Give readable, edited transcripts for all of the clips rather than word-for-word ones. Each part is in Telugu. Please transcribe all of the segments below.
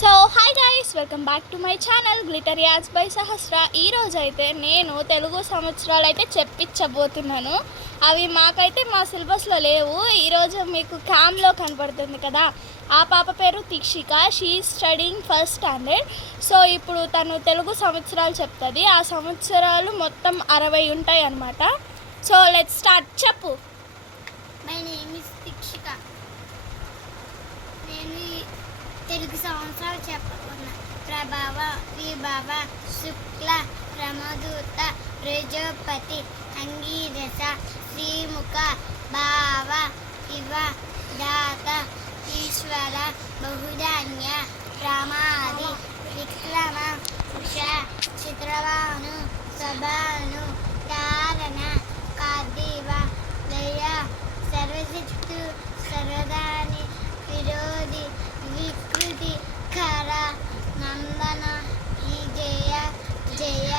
So hi guys, welcome back to my channel glitter ads by Sahasra. ఈరోజు అయితే నేను తెలుగు సంవత్సరాలు అయితే చెప్పించబోతున్నాను. అవి మాకైతే మా సిలబస్లో లేవు. ఈరోజు మీకు క్యామ్లో కనపడుతుంది కదా, ఆ పాప పేరు Deekshika. She studying first standard. So ఇప్పుడు తను తెలుగు సంవత్సరాలు చెప్తుంది. ఆ సంవత్సరాలు మొత్తం 60 ఉంటాయి అన్నమాట. So let's start. చెప్పు. My name is Deekshika. నేను తెలుగు సంవత్సరాలు చెప్పకున్నా. ప్రభావ, విభావ, శుక్ల, ప్రమదూత, ప్రజోపతి, అంగీరస, శ్రీముఖ, భావ, శివ, దాత, ఈశ్వర, బహుధాన్య, ప్రమాది, విక్రమ, ఉష, చిత్రవాను, సభాను, కారణ, కార్దీవ, లయ, సర్వశక్తు, సర్వదాని, విరోధి, వికృతి, కర, నందన, విజయ, జయ,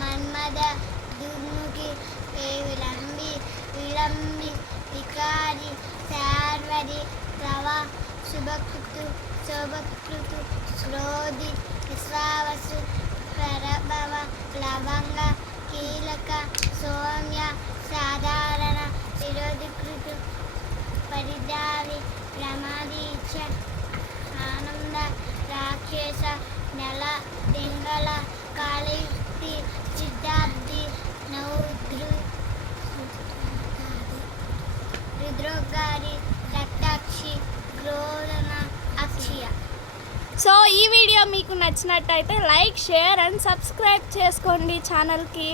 మన్మద, దుర్ముఖి, విలంబి, విలంబి, వికారి, శార్వరి, రవ, శుభకృతు, శోభకృతు, శ్రోధి, విశ్వావసు, పరభవ, లవంగ, కీలక, సౌమ్య, సాధారణ, విరోధికృతు, పరిదావి, ప్రమాదీచ, ఆనంద, రాక్షస, నెల, పింగళ, కాళయుక్తి, సిద్ధార్థి, నౌద్రు, రుద్రోగారి, రక్తాక్షి, క్రోధన, అక్షయ. సో ఈ వీడియో మీకు నచ్చినట్టయితే లైక్, షేర్ అండ్ సబ్స్క్రైబ్ చేసుకోండి ఛానల్కి.